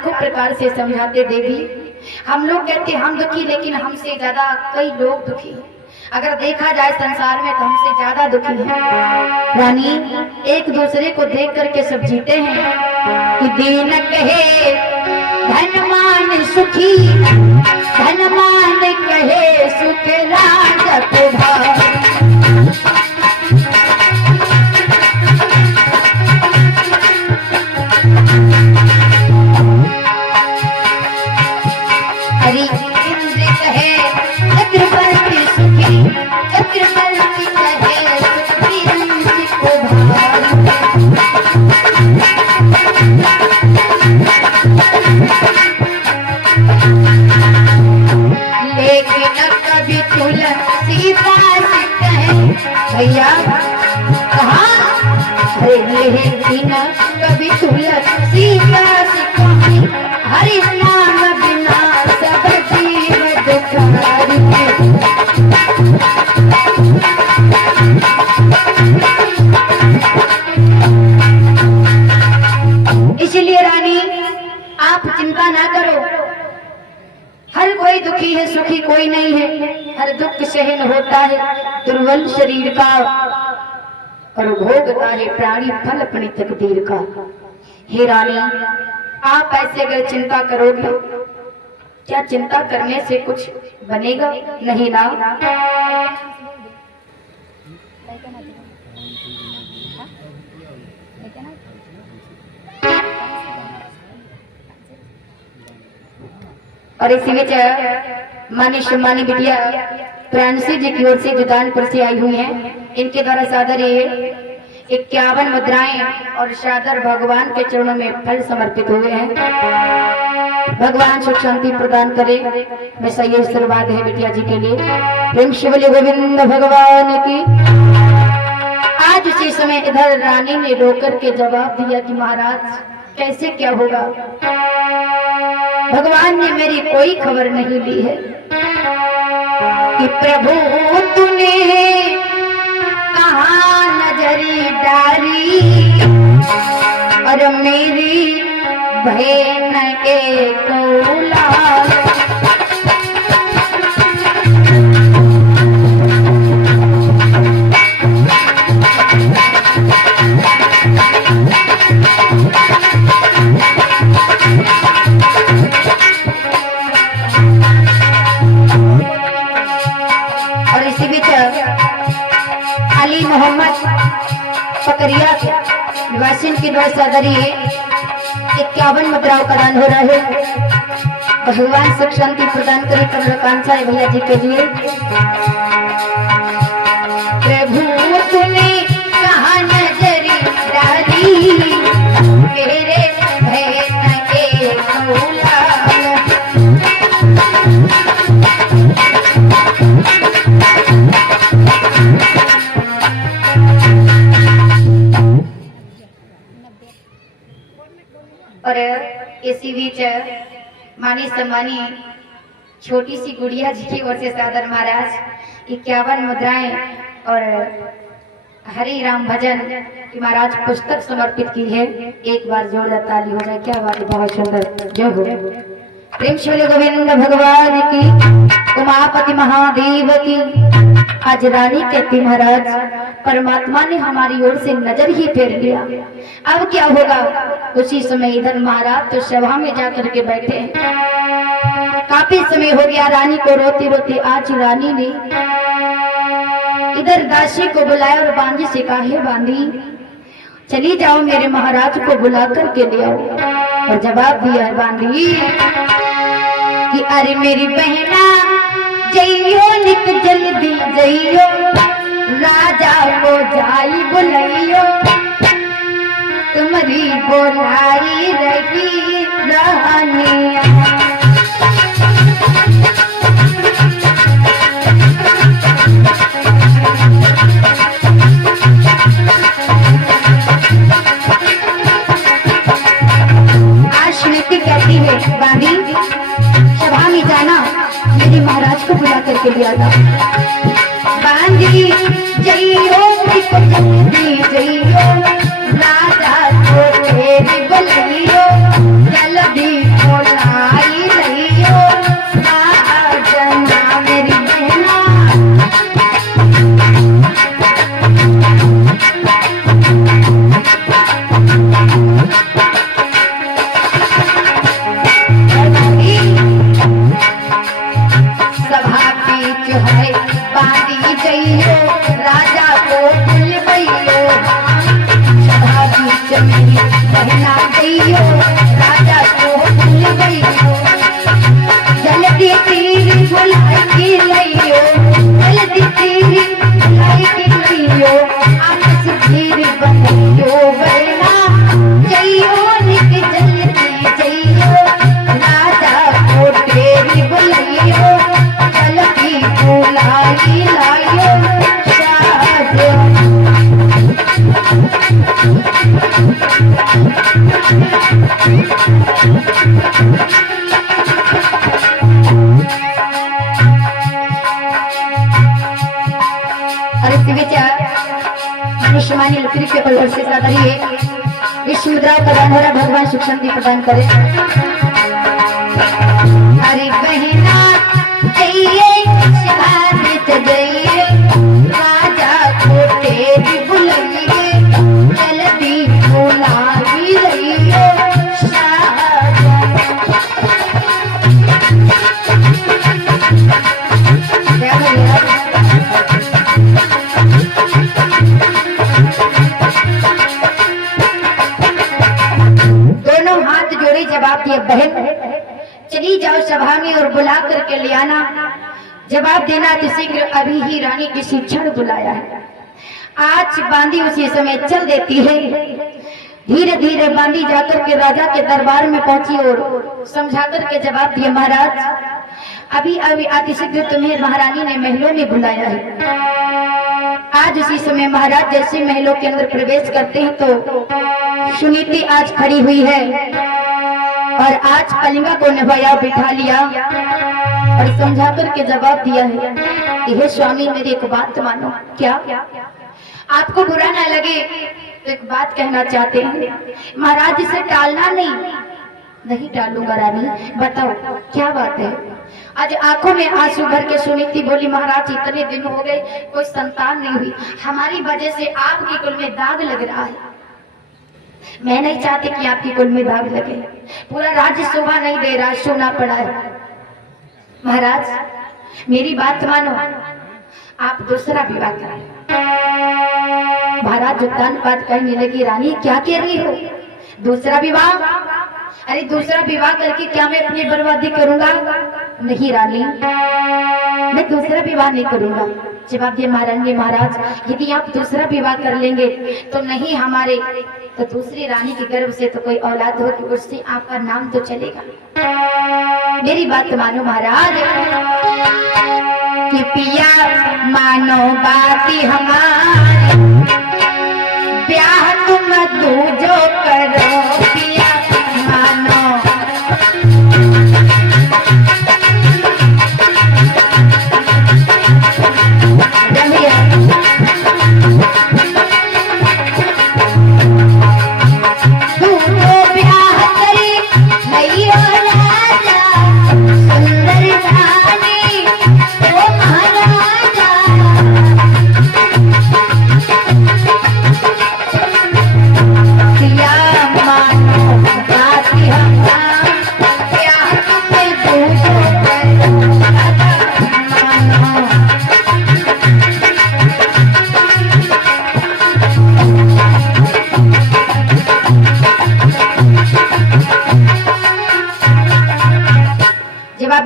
लाखों प्रकार से समझाते देवी, हम लोग कहते हम दुखी, लेकिन हमसे ज्यादा कई लोग दुखी हैं। अगर देखा जाए संसार में तो हमसे ज्यादा दुखी हैं। रानी, एक दूसरे को देख करके सब जीते हैं कि दीन कहे धनमान सुखी, धनमान कहे सुख राजक भाई। हरि इंद्र कहे चक्रवर्ती सुखी, चक्रवर्ती कहे सुखी रंजित भाई। लेकिन कभी तुलसीदास कहे भैया कहा, लेकिन कभी तुलसीदास कहे हरि नाम बिना सब जीव दुखारी। इसलिए रानी, आप चिंता ना करो, हर कोई दुखी है, सुखी कोई नहीं है। हर दुख सहन होता है दुर्बल शरीर का, और भोगता है प्राणी फल अपनी तकदीर का। हे रानी, आप ऐसे अगर चिंता करोगे, क्या चिंता करने से कुछ बनेगा? नहीं ना। और इसी बीच मानी सम्मानी बिटिया प्रांसी जी की ओर से जो दानपुर से आई हुई हैं, इनके द्वारा सादर ये 51 मुद्राएं और सादर भगवान के चरणों में फल समर्पित हुए हैं। भगवान सुख शांति प्रदान करे, वैसा ये आशीर्वाद है बिटिया जी के लिए। प्रेम शिवली गोविंद भगवान की। आज उसी समय इधर रानी ने रोकर के जवाब दिया कि महाराज कैसे क्या होगा, भगवान ने मेरी कोई खबर नहीं ली है कि प्रभु तूने कहाँ नजरी डाली, और मेरी बहन एक लाल। और इसी बीच अली मोहम्मद पकरिया निवासी की द्वारा सादरी 51 मुद्राओं का दान हो रहा है। भगवान सुख शांति प्रदान करे, कमलाकांक्षा है भैया जी के लिए। प्रभु तूने कहाँ नजरी डाली, मेरे बहन के लाल। और इसी बीच मानी सम्मानी छोटी सी गुड़िया जी की ओर से सादर महाराज 51 मुद्राएं और हरि राम भजन की महाराज पुस्तक समर्पित की है। एक बार जोरदार ताली हो जाए, क्या बात है, बहुत सुंदर। जय हो। प्रेम शिवली गोविंद भगवान की, उमापति महादेव की। आज रानी कहती महाराज परमात्मा ने हमारी ओर से नजर ही फेर लिया, अब क्या होगा? उसी समय इधर महाराज तो सभा में जाकर के बैठे हैं। काफी समय हो गया रानी को रोते रोते। आज रानी ने इधर दासी को बुलाया और बांधी से कहा, हे बांधी चली जाओ, मेरे महाराज को बुला करके ले आओ। और जवाब दिया है बांधी कि अरे मेरी बहना जइयो निक जल्दी जइयो, राजा को जाई बुलाइयो, तुम्हारी बोलाई रही रानिया। कहती है बांधी सभा में जाना, मेरे महाराज को बुला करके लिया था। बांधी जइयो जइयो, राजा को तेरी बुलाइयो, जल्दी के परिवार से आदरणीय इस मुद्रा प्रदान हो रहा, भगवान सुख शांति प्रदान करे। अरे बहना जइए शहादत जइए, राजा को तेरी बुलाइए, जल्दी बुला भी रहिए जवाब दिया, बहन चली जाओ सभा में और बुला करके ले आना। जवाब देना तो शीघ्र अभी ही रानी किसी क्षण बुलाया है। आज बांदी उसी समय चल देती है। धीरे धीरे बांदी जाकर के राजा के दरबार में पहुंची और समझा करके जवाब दिया, महाराज अभी अभी अतिशीघ्र तुम्हें महारानी ने महलों में बुलाया है। आज उसी समय महाराज जैसे महलों के अंदर प्रवेश करते हैं तो सुनीति आज खड़ी हुई है और आज कलिंगा को नवाया बिठा लिया और समझा करके जवाब दिया है कि हे स्वामी मेरी एक बात मानो। क्या आपको बुरा ना लगे तो एक बात कहना चाहते हैं। महाराज इसे टालना नहीं टालूंगा रानी, बताओ क्या बात है। आज आंखों में आंसू भर के सुनीति बोली, महाराज इतने दिन हो गए कोई संतान नहीं हुई, हमारी वजह से आपके कुल में दाग लग रहा है। मैं नहीं चाहती कि आपकी कुल में दाग लगे, पूरा राज्य शोभा नहीं दे रहा, सोना पड़ा है। महाराज मेरी बात मानो, आप दूसरा विवाह करें। महाराज जुटान बात कहने लगी, रानी क्या कह रही हो, दूसरा विवाह? अरे दूसरा विवाह करके क्या मैं अपनी बर्बादी करूंगा? नहीं रानी, मैं दूसरा विवाह नहीं करूंगा। जवाब दिया महारानी, महाराज यदि आप दूसरा विवाह कर लेंगे तो नहीं हमारे तो दूसरी रानी के गर्भ से तो कोई औलाद होगी, उससे आपका नाम तो चलेगा। मेरी बात मानो महाराज कि पिया मानो बात हमारी, ब्याह तुम दूजो करो पिया मानो।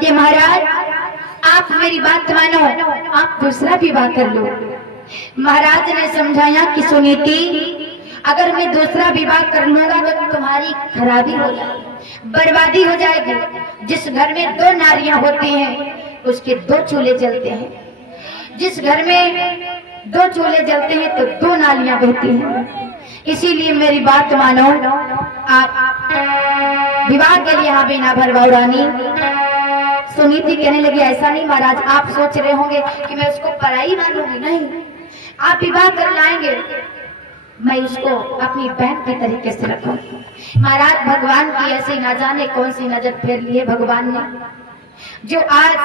महाराज आप मेरी बात मानो, आप दूसरा विवाह कर लो। महाराज ने समझाया कि सुनीति अगर मैं दूसरा विवाह कर लूंगा तो तुम्हारी खराबी हो जाएगी, बर्बादी हो जाएगी। जिस घर में दो नारियां होती हैं उसके दो चूल्हे जलते हैं, जिस घर में दो चूल्हे जलते हैं तो दो नालियां बहती हैं। इसीलिए मेरी बात मानो, आप विवाह के लिए यहाँ बिना भरवाओ रानी। सुनीति कहने लगी, ऐसा नहीं महाराज, आप सोच रहे होंगे कि मैं उसको पराई मानूंगी, नहीं, आप विवाह कर लाएंगे, मैं उसको अपनी बहन के तरीके से रखूंगी। महाराज भगवान की ऐसी न जाने कौन सी नजर फेर ली है भगवान ने, जो आज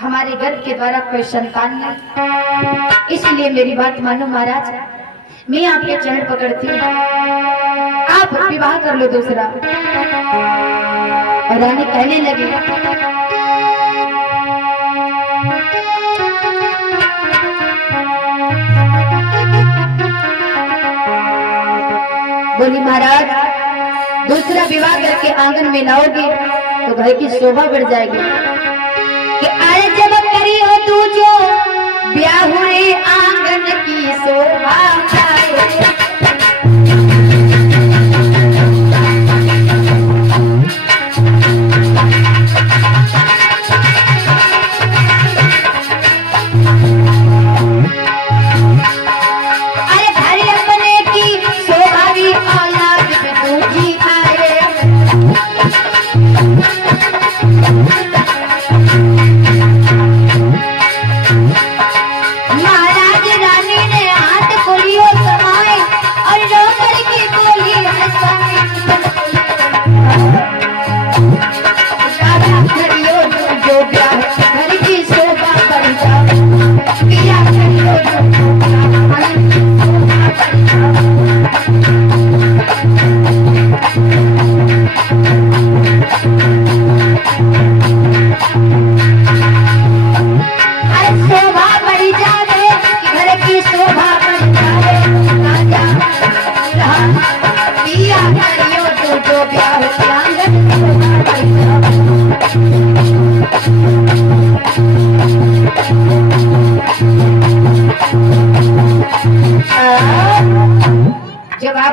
हमारे गर्भ के द्वारा कोई संतान नहीं। इसलिए मेरी बात मानो महाराज, मैं आपके चरण पकड़ती हूँ, आप विवाह कर लो दूसरा। और रानी कहने लगी, बोली महाराज दूसरा विवाह करके आंगन में लाओगे तो घर की शोभा बढ़ जाएगी। कि अरे जब करी हो तू जो ब्याह हुए आंगन की शोभा बढ़ाए। महाराज रानी ने हाथ खोलियो समाए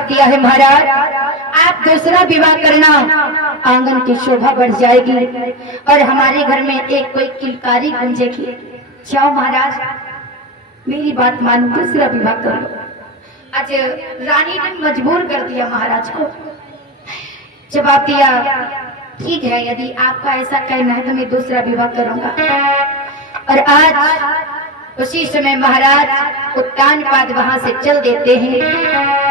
जवाब दिया है महाराज, आप दूसरा विवाह करना, आंगन की शोभा बढ़ जाएगी और हमारे घर में एक कोई किलकारी गूंजेगी। जाओ महाराज, मेरी बात मानो, दूसरा विवाह कर लो। आज रानी ने मजबूर कर दिया महाराज को। जवाब दिया, ठीक है, यदि आपका ऐसा कहना है तो मैं दूसरा विवाह करूंगा। और आज उसी समय महाराज उत्तानपाद वहां से चल देते हैं।